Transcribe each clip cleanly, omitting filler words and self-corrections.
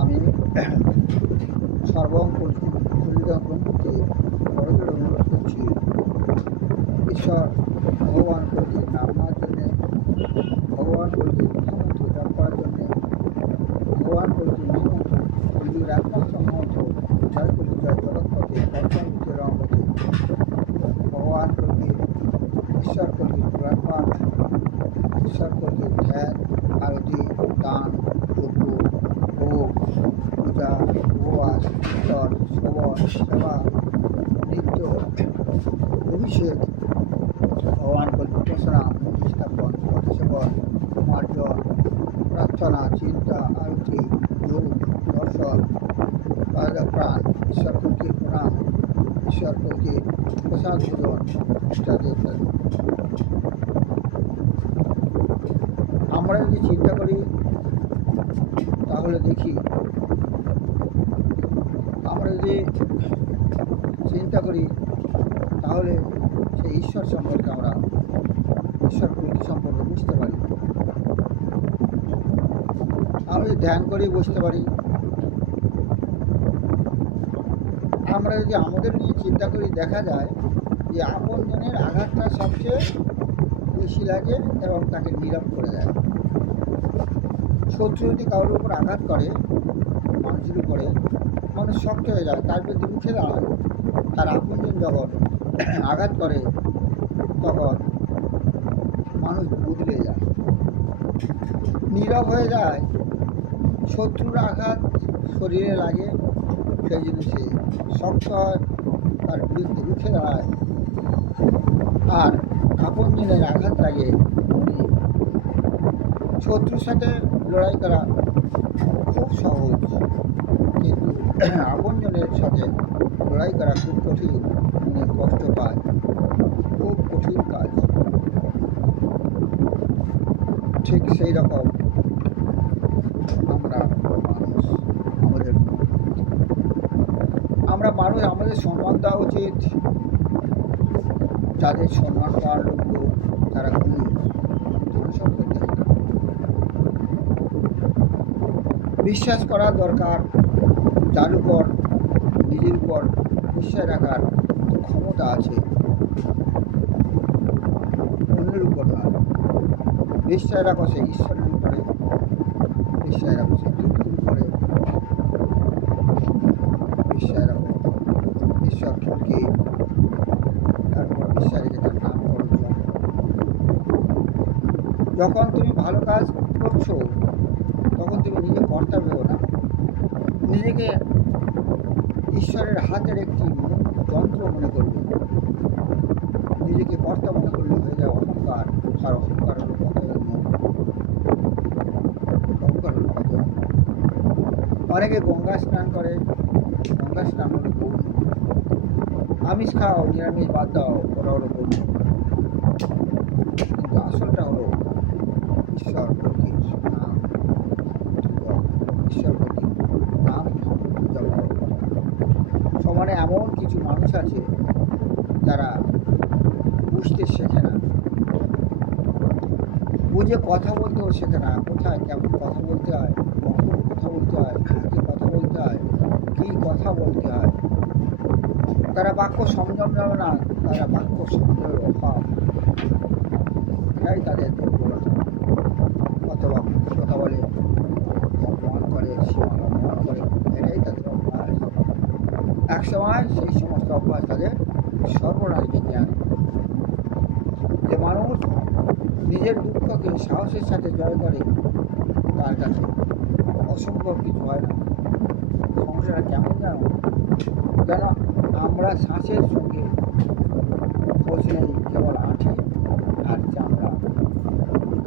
আমি সর্বপরিচিত ব্রহ্মকে বড় করে অনুরোধ করছি, ঈশ্বর ভগবান কলিকে নাম নেওয়ার জন্যে, ভগবান কলিকে মহামন্ত্র জপ করার জন্যে, ভগবান কলিকে মহামন্ত্র কলিযুগের একমাত্র মহামন্ত্র জয় কলি জয় জগৎপথে বর্তমান রমপথে ভগবান কলিকে ঈশ্বর কলিকে পুরাণপাঠ, ঈশ্বর কলিকে ধ্যান, আরতি, দান, যজ্ঞ, ভোগ, পূজা, উপবাস, কীর্তন, শ্রবণ, সেবা, নৃত্য, অভিষেক, ভগবান কলিকে উপাসনা, মূর্তি স্থাপন, পথসেবন, মার্জন, প্রার্থনা, চিন্তা, আরতি, যোগ, দর্শন, প্রাণ, ঈশ্বর কলিকে প্রণাম, ঈশ্বর কলিকে প্রসাদ ভোজন ইত্যাদি ইত্যাদি। আমরা যদি চিন্তা করি তাহলে দেখি, আমরা যদি চিন্তা করি তাহলে সেই ঈশ্বর সম্পর্কে আমরা ঈশ্বর কলিকে সম্পর্কে বুঝতে পারি। আমরা যদি ধ্যান করে বুঝতে পারি, আমরা যদি আমাদের নিয়ে চিন্তা করি দেখা যায় যে আপনজনের আঘাতটা সবচেয়ে বেশি লাগে এবং তাকে নীরব করে দেয়। শত্রু যদি কারোর উপর আঘাত করে, মানুষের উপরে, মানুষ শক্ত হয়ে যায়, তার বিরুদ্ধে উঠে দাঁড়ায়। তার আপনজন যখন আঘাত করে তখন মানুষ বদলে যায়, নীরব হয়ে যায়। শত্রুর আঘাত শরীরে লাগে, সেই জন্য সে শক্ত হয়, তার বিরুদ্ধে উঠে দাঁড়ায়। আর আপনজনের আঘাত লাগে, শত্রুর সাথে লড়াই করা খুব সহজ, কিন্তু আপনজনের সাথে লড়াই করা খুব কঠিন, মনে কষ্ট পায়, খুব কঠিন কাজ। ঠিক সেই রকম আমরা মানুষ, আমাদের সম্মান দেওয়া উচিত যাদের সম্মান পাওয়ার যোগ্য, তারা খুবই ধনসম্পদ দেয়। বিশ্বাস করা দরকার, যার উপর নিজের উপর বিশ্বাস রাখার ক্ষমতা আছে, অন্যের উপর নয়। বিশ্বাস রাখো সেই ঈশ্বরের উপরে, বিশ্বাস রাখো সেই ব্যক্তির উপরে, বিশ্বাস রাখো ঈশ্বরকে, তারপর বিশ্বাস রেখে তার নাম করো। যখন তুমি ভালো কাজ করছো তখন তুমি নিজে কর্তা ভেবো না, নিজেকে ঈশ্বরের হাতের একটি যন্ত্র মনে করবে। নিজেকে কর্তা মনে করলে হয়ে যায় অহংকার, আর অহংকার হলো পতন। অহংকার হলো পতন। অনেকে গঙ্গা স্নান করে, গঙ্গা স্নান হলো গৌণ। আমিষ খাও, নিরামিষ বাদ দাও, ওরা হলো গৌণ। কিন্তু আসলটা হলো ঈশ্বর প্রতি নাম, ঈশ্বর প্রতি নাম জপ। সমানে এমন কিছু মানুষ আছে যারা বুঝতে শেখে না, বুঝে কথা বলতেও শেখে না। কোথায় কেমন কথা বলতে হয়, কখন কথা বলতে হয়, কাকে কথা বলতে হয়, কী কথা বলতে হয়। তারা বাক্য সংযম জানে না, তারা বাক্য সংযমের অভাব, এটাই তাদের দুর্বলতা। অথবা কথা বলে, অপমান করে, সীমা লঙ্ঘন করে, এটাই তাদের অভ্যাস। একসময় সেই সমস্ত অভ্যাস তাদের সর্বনাশ ডেকে আনে। যে মানুষ নিজের দুঃখকে সাহসের সাথে জয় করে, তার কাছে অসম্ভব কিছু হয় না। সংসারটা কেমন জানো, যেন আমরা শ্বাসের সঙ্গে খোঁজ নেই, কেবল আঠি আর চামড়া।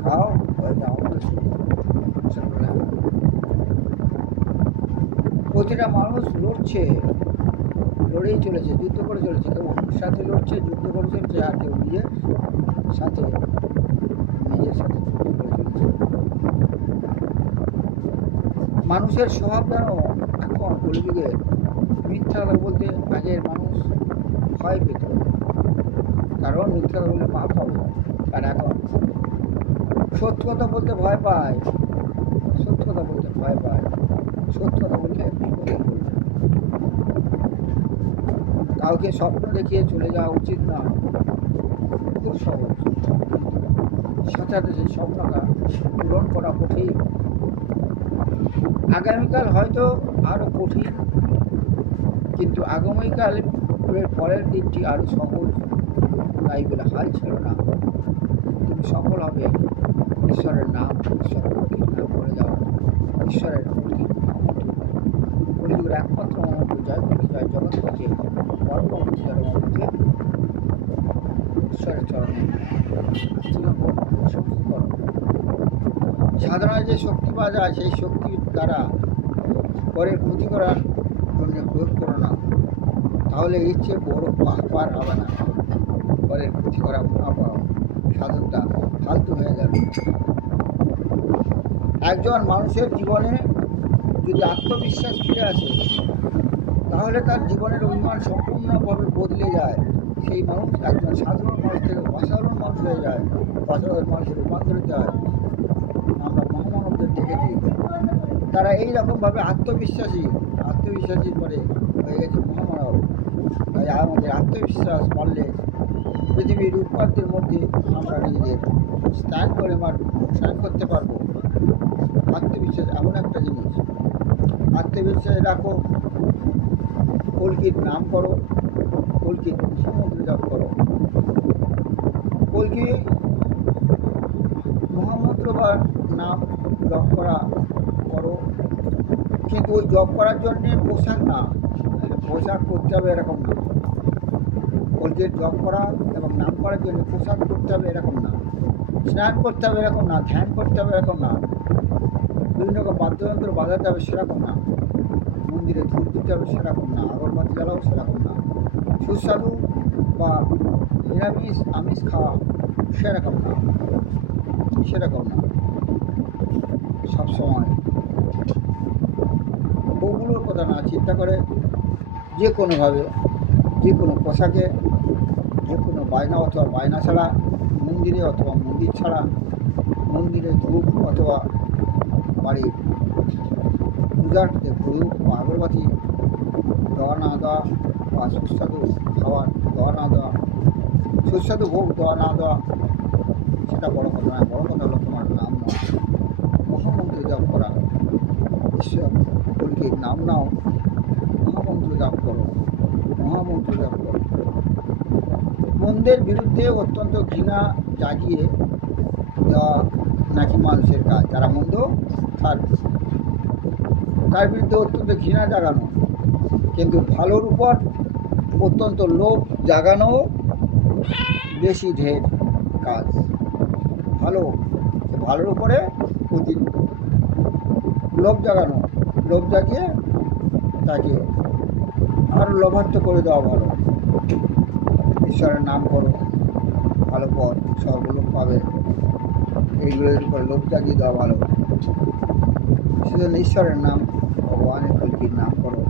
খাও হয়ে যাও আমাদের সঙ্গে। প্রতিটা মানুষ লড়ছে, লড়েই চলেছে, যুদ্ধ করে চলেছে। কেউ অন্যের সাথে লড়ছে, যুদ্ধ করে চলছে, আর কেউ নিজের সাথে যুদ্ধ করে চলেছে। মানুষের স্বভাব যেন এখন কলিযুগে মিথ্যা কথা বলতে আগের মানুষ ভয় পেত, কারণ মিথ্যা কথা বললে পাপ হবে। আর এখন সত্য কথা বলতে ভয় পায়, সত্য কথা বলতে ভয় পায়, সত্য কথা কে করবে? কাউকে স্বপ্ন দেখিয়ে চলে যাওয়া উচিত না, খুব সহজ, সাথে সাথে সেই স্বপ্নটা পূরণ করা কঠিন। আগামীকাল হয়তো আরও কঠিন, কিন্তু আগামীকালের পরের দিনটি আরও সহজ, তাই বলে হাল ছিল না। তুমি সফল হবে ঈশ্বরের নাম, ঈশ্বরের কঠিন নাম করে যাও, ঈশ্বরের কলিযুগের একমাত্র মহামন্ত্র জয় করি জয় জগৎপতি পরমপতি জগৎপতি ঈশ্বরের চরণে শক্তি করো। সাধারণ যে শক্তি পাওয়া যায় সেই শক্তির দ্বারা পরের ক্ষতি করার জন্য প্রয়োগ করো না, তাহলে ইচ্ছে বড় পার হবে না। পরের ক্ষতি করা মহাপাপ সাধনটা ফালতু হয়ে যাবে। একজন মানুষের জীবনে যদি আত্মবিশ্বাস ফিরে আসে, তাহলে তার জীবনের অভিমান সম্পূর্ণভাবে বদলে যায়। সেই মানুষ একজন সাধারণ মানুষ থেকে অসাধারণ মানুষ হয়ে যায়, অসাধারণ মানুষের রূপান্তরিত হয়। আমরা মহামানবদের দেখেছি, তারা এইরকমভাবে আত্মবিশ্বাসী করে হয়ে গেছে মহামানব। তাই আমাদের আত্মবিশ্বাস বাড়লে পৃথিবীর উৎপাদের মধ্যে আমরা নিজেদের স্নান করতে পারবো। আত্মবিশ্বাস এমন একটা জিনিস, আত্মবিশ্বাস রাখো, কল্কির নাম করো, কল্কির মহামন্ত্র জপ করো। কল্কি মহামন্ত্র বা নাম জপ করো, কিন্তু ওই জপ করার জন্যে পোশাক না, পোশাক করতে হবে এরকম না। কল্কির জপ করা এবং নাম করার জন্য পোশাক করতে হবে এরকম না, স্নান করতে হবে এরকম না, ধ্যান করতে হবে এরকম না, বিভিন্ন রকম বাদ্যযন্ত্র বাজাতে হবে সেরকম না, মন্দিরে ধূপ দিতে হবে সেরকম না, আগরবাতি জ্বালাও সেরকম না, সুস্বাদু বা নিরামিষ আমিষ খাওয়া সেরকম না, সবসময় ওগুলোর কথা না চিন্তা করে যে কোনোভাবে, যে কোনো পোশাকে, যে কোনো বায়না অথবা বায়না ছাড়া, মন্দিরে অথবা মন্দির ছাড়া, মন্দিরে ধূপ অথবা বাড়ির পূজার ধূপ বা আগরবাতি দেওয়া না দেওয়া, বা সুস্বাদু খাবার দেওয়া না দেওয়া, সুস্বাদু ভোগ দেওয়া না দেওয়া, সেটা বড় কথা নয়। বড় কথা হলো তোমার নাম নাও, মহামন্ত্র জপ করা। ঈশ্বর কল্কির নাম নাও, মহামন্ত্র জপ করো, মহামন্ত্র জপ করো। মন্দের বিরুদ্ধে অত্যন্ত ঘৃণা জাগিয়ে দেওয়া নাকি মানুষের কাজ। যারা মন্দ তার বিরুদ্ধে অত্যন্ত ঘৃণা জাগানো, কিন্তু ভালোর উপর অত্যন্ত লোভ জাগানো বেশি ঢের কাজ। ভালোর উপরে অতি লোভ জাগানো, লোভ জাগিয়ে তাকে আরও লোভার্থ করে দেওয়া ভালো। ঈশ্বরের নাম করো, ভালো পথ সর্বলোক পাবে, এইগুলোর উপরে লোভ জাগিয়ে দেওয়া ভালো। সেজন্য ঈশ্বরের নাম, ভগবানের কল্কির নাম করো,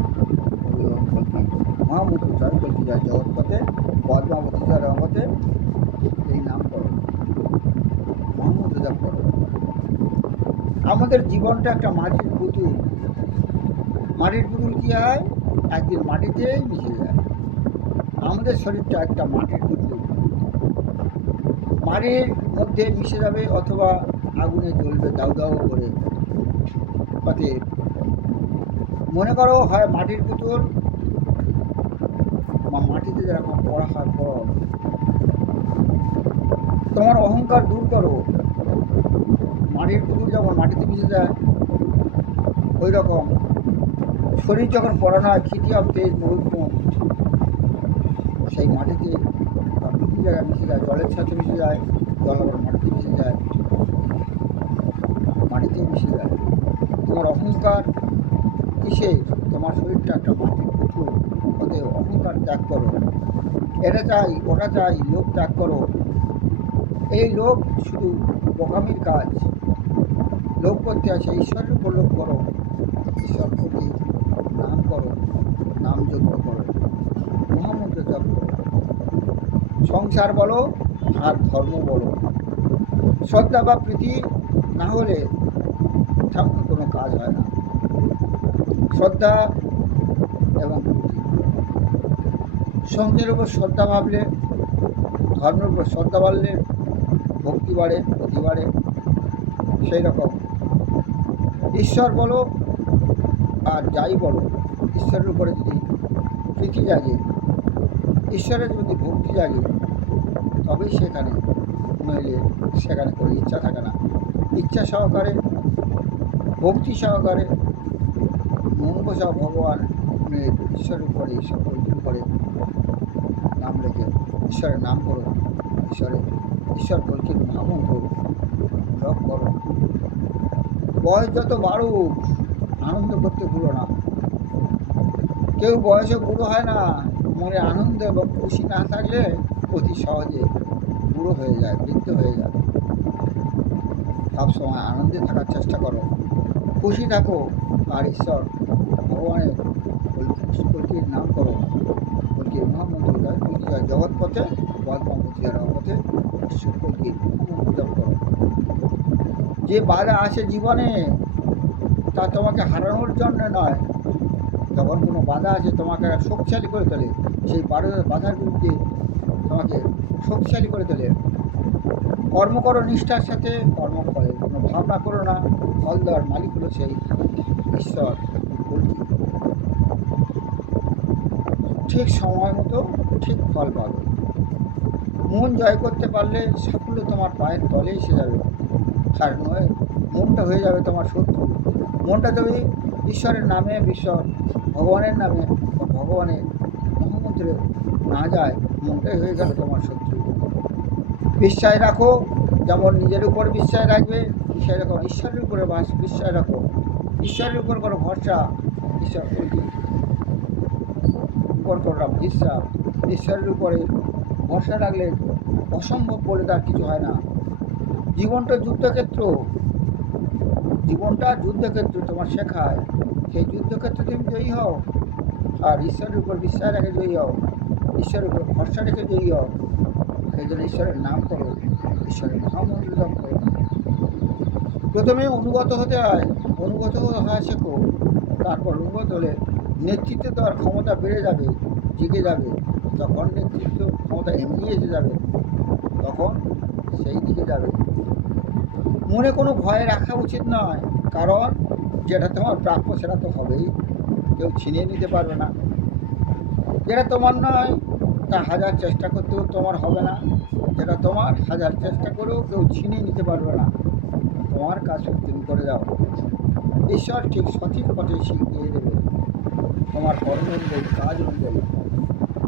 কল্কি মহামন্ত্র জয় কল্কি জয় জগৎপথে পদ্মাবতী জয় রমতে, এই নাম করো, মহামন্ত্র জপ করো। আমাদের জীবনটা একটা মাটির পুতুল। মাটির পুতুল কী হয়? একদিন মাটিতেই মিশে যায়। আমাদের শরীরটা একটা মাটির পুতুল, মাটির মধ্যে মিশে যাবে অথবা আগুনে জ্বলবে দাউ দাউ করে। অতএব মনে করো, হয় মাটির পুতুল বা মাটিতে যেরকম পড়া হয় পড়ো। তোমার অহংকার দূর করো। মাটির পুতুল যখন মাটিতে মিশে যায়, ওই রকম শরীর যখন পড়ানো হয় খিটি অফ তেজ মরুত্ব, সেই মাটিতে বিভিন্ন জায়গায় মিশে যায়, জলের সাথে মিশে যায়, জল আবার মাটিতে মিশে যায়, মাটিতেই মিশে যায়। তোমার অহংকার কিসে? তোমার শরীরটা একটা মাটির পুতুল। অতএব অহংকার ত্যাগ করো। এটা চাই ওটা চাই লোভ ত্যাগ করো। এই লোভ শুধু বোকামির কাজ। লোভ করতে আছে, ঈশ্বরের উপর লোভ করো, ঈশ্বর প্রতি নাম করো, নাম যজ্ঞ করো, মহামন্ত্র জপ করো। সংসার বলো আর ধর্ম বলো, শ্রদ্ধা বা প্রীতি না হলে তেমন কোনো কাজ হয় না। শ্রদ্ধা এবং ভক্তি। সঙ্গের উপর শ্রদ্ধা ভাবলে, ধর্মের উপর শ্রদ্ধা বাড়লে ভক্তি বাড়ে, গতি বাড়ে। সেই রকম ঈশ্বর বলো আর যাই বলো, ঈশ্বরের উপরে যদি প্রীতি জাগে, ঈশ্বরের যদি ভক্তি জাগে, তবেই সেখানে, নইলে সেখানে কোনো ইচ্ছা থাকে না। ইচ্ছা সহকারে, ভক্তি সহকারে মন বসা ভগবান ঈশ্বরের উপরে, সকল করে নাম রেখে ঈশ্বরের নাম করো, ঈশ্বর কলকির মহামন্ত্র জপ করো। বয়স যত বাড়ুক আনন্দ করতে ভুলো না। কেউ বয়সে বুড়ো হয় না, মনে আনন্দ এবং খুশি না থাকলে অতি সহজে বুড়ো হয়ে যায়, বৃদ্ধ হয়ে যায়। সবসময় আনন্দে থাকার চেষ্টা করো, খুশি থাকো, আর ঈশ্বর ভগবানের কলকির নাম করো, কলকির মহামন্ত্র জয় জগৎ পথে বদমতিহার পথে ঈশ্বর কলকির মহামন্ত্র জপ করো। যে বাধা আসে জীবনে তা তোমাকে হারানোর জন্য নয়। যখন কোনো বাধা আসে তোমাকে শক্তিশালী করে তোলে, সেই বাধার বিরুদ্ধে তোমাকে শক্তিশালী করে তোলে। কর্ম করো নিষ্ঠার সাথে, কর্ম করে কোনো ভাবনা করো না, ফল দেওয়ার মালিক হলো সেই ঈশ্বর। ঠিক সময় মতো ঠিক ফল পাবে। মন জয় করতে পারলে সাফল্য তোমার পায়ের তলে এসে যাবে। আর নয়, মনটা হয়ে যাবে তোমার শত্রু। মনটা তুমি ঈশ্বরের নামে, ভগবানের নামে, ভগবানের মহামন্ত্রে না যায়, মনটাই হয়ে গেল তোমার শত্রু। বিশ্বাস রাখো, যেমন নিজের উপর বিশ্বাস রাখবে, সেই রকম ঈশ্বরের উপরে বিশ্বাস রাখো। ঈশ্বরের উপর কোনো ভরসা, ঈশ্বর উপর কোনো বিশ্বাস, ঈশ্বরের উপরে ভরসা রাখলে অসম্ভব বলে তার কিছু হয় না। জীবনটা যুদ্ধক্ষেত্র, তোমার শেখায়। সেই যুদ্ধক্ষেত্রে তুমি জয়ী হও, আর ঈশ্বরের উপর বিশ্বাস রেখে জয়ী হও, ঈশ্বরের উপর ভরসা রেখে জয়ী হও। সেই জন্য ঈশ্বরের নাম করো, ঈশ্বরের মহামন্ত্র জপ করো। প্রথমে অনুগত হতে হয়, অনুগত হওয়া শেখো। তারপর অনুগত হলে নেতৃত্ব দেওয়ার ক্ষমতা বেড়ে যাবে, জেগে যাবে। তখন নেতৃত্ব ক্ষমতা এমনি এসে যাবে, তখন সেই দিকে যাবে। মনে কোনো ভয় রাখা উচিত নয়, কারণ যেটা তোমার প্রাপ্য সেটা তো হবেই, কেউ ছিনিয়ে নিতে পারবে না। যেটা তোমার নয় তা হাজার চেষ্টা করতেও তোমার হবে না, যেটা তোমার হাজার চেষ্টা করেও কেউ ছিনিয়ে নিতে পারবে না। তোমার কাজ তুমি করে যাও, ঈশ্বর ঠিক সঠিক পথে শিখিয়ে দেবে তোমার কর্ম অনুযায়ী, কাজ অনুযায়ী।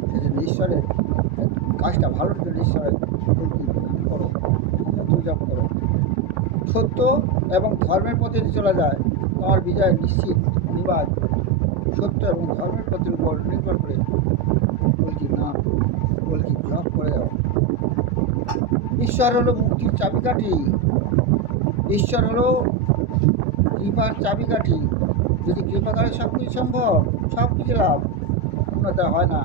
সেই জন্য ঈশ্বরের কাজটা ভালোর জন্য ঈশ্বরের করো, মন্ত্র জপ করো। সত্য এবং ধর্মের পথে চলে যায়, তোমার বিজয় নিশ্চিত, নিবাজ। সত্য এবং ধর্মের পথের উপর নির্ভর করে কলকির নাম, কলকির জপ করে যাও। ঈশ্বর হলো মুক্তির চাবিকাঠি, ঈশ্বর হলো কৃপার চাবিকাঠি। যদি কৃপা করে সব কিছু সম্ভব, সব কিছু লাভ। অন্যতা হয় না,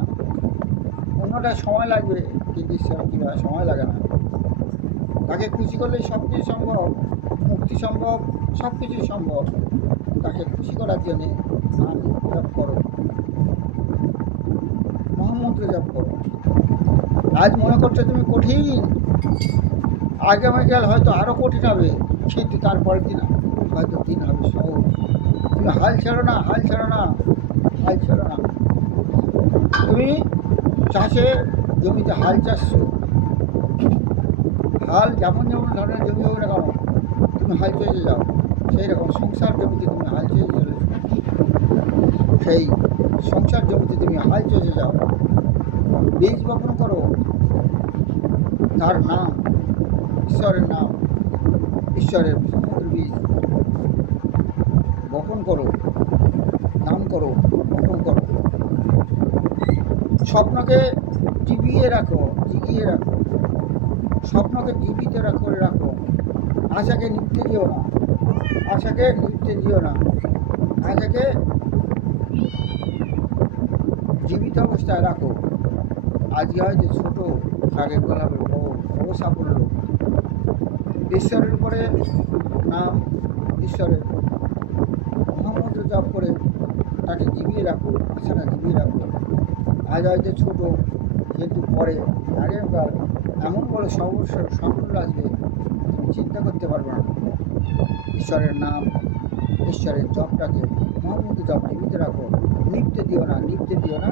অন্যটা সময় লাগবে, কিন্তু ঈশ্বর কৃপা সময় লাগে না। তাকে খুশি করলেই সব কিছু সম্ভব, মুক্তি সম্ভব, সব কিছুই সম্ভব। তাকে খুশি করার জন্যে নাম জপ করো, মহামন্ত্র জপ করো। আজ মনে করছো তুমি কঠিন, আগামীকাল হয়তো আরও কঠিন হবে, কিন্তু তারপরের দিন হয়তো দিন হবে সহজ। তুমি হাল ছেড়ো না, হাল ছেড়ো না, হাল ছেড়ো না। তুমি চাষে জমিতে হাল চাষছো, হাল যেমন ধরনের জমি হোক না কেন, তুমি হাল চেয়ে যাও। সেই রকম সংসার জমিতে তুমি হাল চেয়ে চলে, সেই সংসার জমিতে তুমি হাল চেয়ে যাও। বীজ বপন করো, তার নাম, ঈশ্বরের নাম, ঈশ্বরের বীজ বপন করো, নাম করো, বপন করো। স্বপ্নকে জিবিয়ে রাখো, জিগিয়ে রাখো, স্বপ্নকে জীবিত করে রাখো। আশাকে নিভতে দিও না, আশাকে নিভতে দিও না, আশাকে জীবিত অবস্থায় রাখো। আজকে হয়তো ছোটো, আগে গোলাপে বড় সাফল্য। ঈশ্বরের উপরে নাম, ঈশ্বরের মহামন্ত্র জপ করে আশাটাকে জিভিয়ে রাখো, আশাটা জিভিয়ে রাখো। আজ হয়তো ছোটো, কিন্তু পরে আগেকার এমন বড় সাফল্য আসবে তুমি চিন্তা করতে পারবে না। ঈশ্বরের নাম, ঈশ্বরের জপটাকে মহামন্ত্র জপ জীবিত রাখো, নিপতে দিও না, নিপতে দিও না,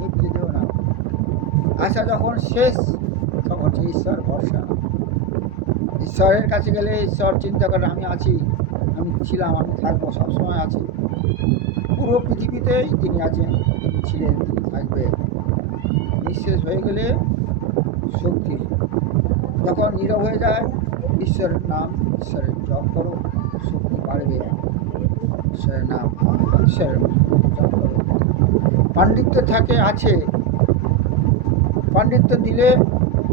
নিপতে দিও না। আশা যখন শেষ তখন সে ঈশ্বর ভরসা। ঈশ্বরের কাছে গেলে ঈশ্বর চিন্তা করে আমি আছি, আমি ছিলাম, আমি থাকবো, সবসময় আছি। পুরো পৃথিবীতেই তিনি আছেন, তিনি ছিলেন, তিনি থাকবেন। নিঃশেষ হয়ে গেলে শক্তি যখন নীরব হয়ে যায়, ঈশ্বরের নাম, ঈশ্বরের জপ করো, শক্তি বাড়বে। ঈশ্বরের নাম, ঈশ্বরের জপ করো। পাণ্ডিত্য আছে, পাণ্ডিত্য দিলে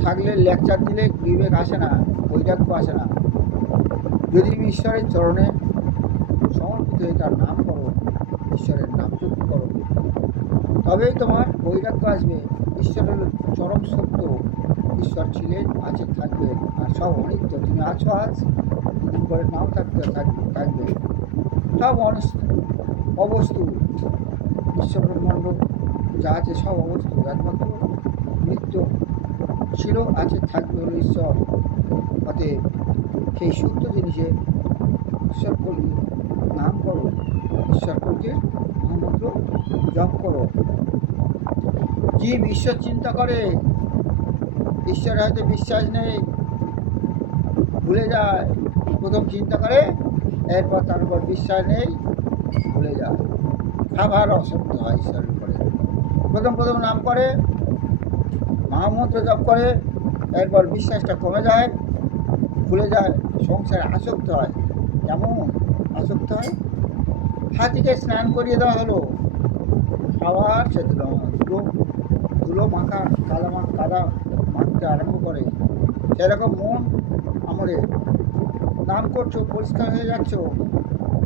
থাকলে লেকচার দিলে বিবেক আসে না, বৈরাগ্য আসে না। যদি তুমি ঈশ্বরের চরণে সমর্পিত হয়ে তার নাম করো, ঈশ্বরের নাম জপ করো, তবেই তোমার বৈরাগ্য আসবে। ঈশ্বর হল চরম সত্য, ঈশ্বর ছিলেন, আছে, থাকবেন, আর সব অনিত্য। তুমি আছো আজ, দুদিন করে নাও থাকবে। সব অবস্তু, বিশ্ব ব্রহ্মাণ্ড যা আছে সব অবস্থু, একমাত্র নিত্য ছিল, আছে, থাকবে হলো ঈশ্বর। অতএব সেই সত্য জিনিসে ঈশ্বর কর্মী নাম করো, ঈশ্বর কর্মীর মহামন্ত্র জপ করো। জীব ঈশ্বর চিন্তা করে, ঈশ্বর হয়তো বিশ্বাস নেই, ভুলে যায়। প্রথম চিন্তা করে, এরপর তার উপর বিশ্বাস নেই, ভুলে যায়। আবার অসত্য হয় ঈশ্বরের উপরে। প্রথম নাম করে, মহামন্ত্র জপ করে, এরপর বিশ্বাসটা কমে যায়, ভুলে যায়, সংসারে আসক্ত হয়। কেমন আসক্ত হয়? হাতিকে স্নান করিয়ে দেওয়া হলো, আবার সে ধুলো মাখা কাদা মাখতে আরম্ভ করে। সেরকম মন আমাদের নাম করছো, পরিষ্কার হয়ে যাচ্ছ,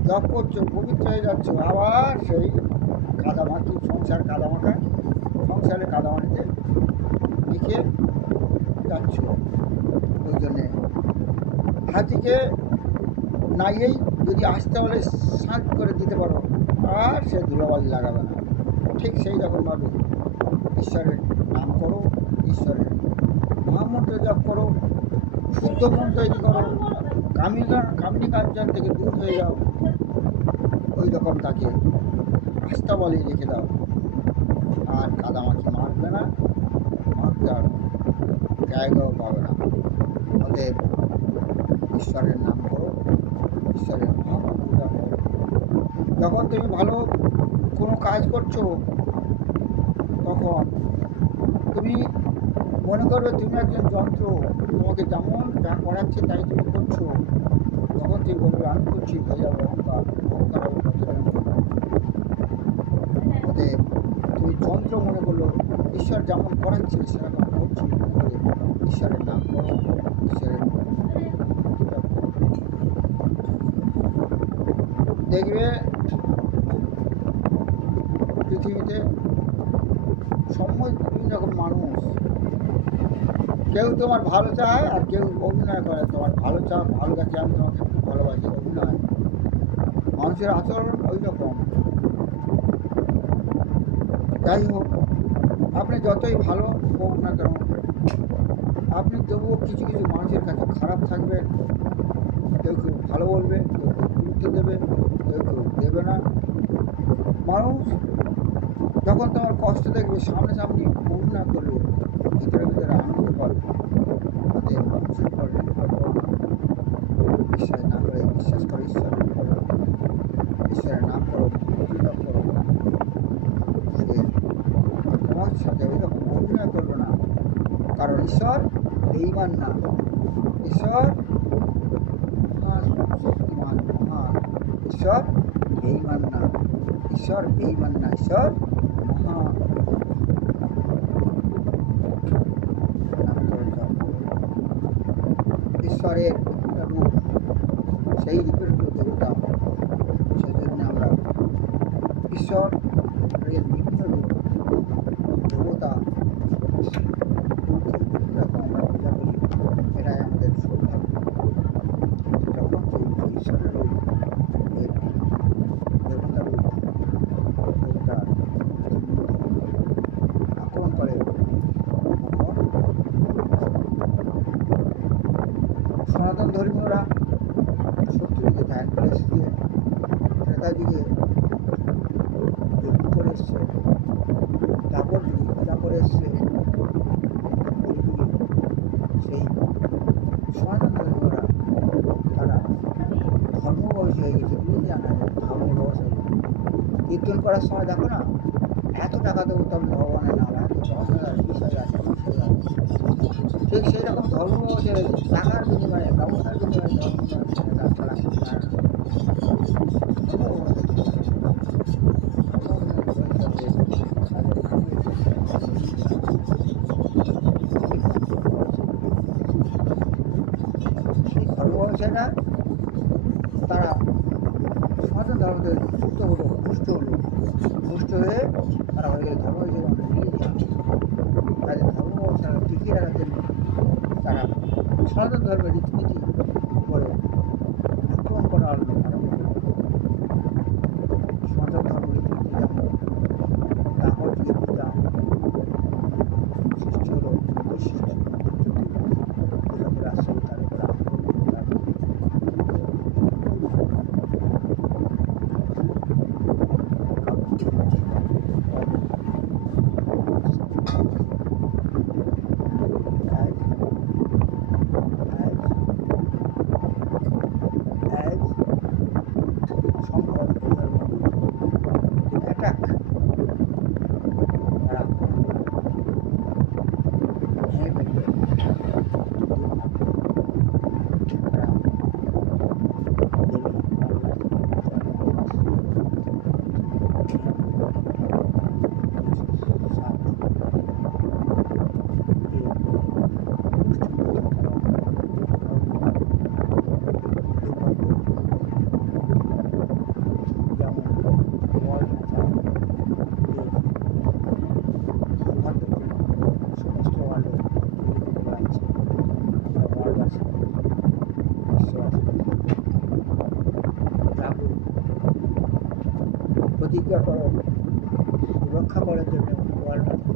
জপ করছো, পবিত্র হয়ে যাচ্ছ, আবার সেই কাদামাটি, সংসারে কাদামাটিতে লিখে যাচ্ছ। ওই জন্যে হাতিকে নাইয়েই যদি আসতে হলে শাঁত করে দিতে পারো, আর সে ধুলোবালি লাগাবে না। ঠিক সেই রকমভাবে ঈশ্বরের নাম করো, ঈশ্বরের মহামন্ত্র জপ করো, শুদ্ধ মন তৈরি করো, কামিনী কাঞ্চন থেকে দূর হয়ে যাও। ওই রকম তাকে আস্থা বলে রেখে দাও, আর কাদামাছি মারবে না, মারতে আর জায়গাও পাবে না। অতএব ঈশ্বরের নাম করো, ঈশ্বরের মহামন্ত্র জপ করো। যখন তুমি ভালো কোনো কাজ করছো, তখন তুমি মনে করবে তুমি একজন যন্ত্র, তোমাকে যেমন যা করাচ্ছে তাই তুমি করছো। তখন তুমি বলবে আমি করছি, হয়ে যাবে অহংকার অতএব তুমি যন্ত্র মনে করলো, ঈশ্বর যেমন করাচ্ছে সেরকম করছি মনে করে ঈশ্বরের নাম করো, ঈশ্বরের দেখবে পৃথিবীতে বিভিন্ন রকম মানুষ, কেউ তোমার ভালো চায় আর কেউ অভিনয় করে তোমার ভালো ভালো দেখে আমি তোমাকে ভালোবাসি, অভিনয়। মানুষের আচরণ ওই রকম। যাই হোক, আপনি যতই ভালো হোক না কেন, আপনি তবুও কিছু মানুষের কাছে খারাপ থাকবেন। কেউ ভালো বলবে, কেউ গুরুত্ব দেবে, কেউ দেবে না। মানুষ যখন তোমার কষ্ট দেখবে, সামনাসামনি অভিনয় করবে, ভিতরে আনন্দ পাবে। অতএব মানুষের উপর নির্ভর করো না, বিশ্বাস না করে বিশ্বাস করো ঈশ্বরের নাম করো, জপ করো। সে তোমার সাথে ওই রকম অভিনয় করবে না, কারণ ঈশ্বর বেঈমান না। ঈশ্বর মহান, শক্তিমান, মহান। ঈশ্বর বেঈমান না, ঈশ্বর বেঈমান না, ঈশ্বর মহান। ঈশ্বরের একটা রূপ, সেই রূপের দেবতা। সেজন্য আমরা ঈশ্বরের বিভিন্ন রূপ, দেবতা, এরকম আমরা পূজা করি। এটাই আমাদের সৌভাগ্য। যখন ঈশ্বরের রূপ, দেবতা রূপ, সনাতন ধর্মীয়রা শত্রুকে ধ্যান করে এসেছে, ত্রেতাযুগে যজ্ঞ করে এসছে, তারপর যুগে পূজা করে এসছে, কলিযুগে সেই সনাতন ধর্মীয়রা তারা ধর্ম ব্যবসা হয়ে গেছে। তুমি জানা ধর্ম ব্যবসা হয়ে গেছে। কীর্তন করার সময় দেখো না, এত টাকা দেবো তবে ভগবানের নাম, এত 10,000 20,000 30,000। ঠিক সেই রকম ধর্ম ব্যবসা হয়ে গেছে। টাকার বিনিময়ে ব্যবসার বিনিময়ে ধর্ম ব্যবসা ছাড়া কিছু হয় না। সেই ধর্ম ব্যবসায়ীরা তারা সনাতন ধর্ম থেকে যুক্ত হলো, পুষ্ট হয়ে তারা হয়ে গেলে ধর্ম হিসেবে আমরা ফিরে যাই। তাদের ধর্ম ব্যবস্থা টিকিয়ে রাখার জন্য তারা সনাতন ধর্মের রীতিনীতি করে আক্রমণ করা আরম্ভ করে। সনাতন ধর্ম রীতিনীতি যেমন তাপর যুগে পূজা সৃষ্টি হলো, সৃষ্টি যেভাবে আসছে তার উপর অ্যাটাক তারা ভেঙে ফেলবে। তারা দেবে সমস্ত ওয়ার্ল্ডে আছে, ওয়ার্ল্ড আছে, বিশ্ব আছে, জাগো, প্রতিজ্ঞা করো, রক্ষা করার জন্য ওয়ার্ল্ড আছে।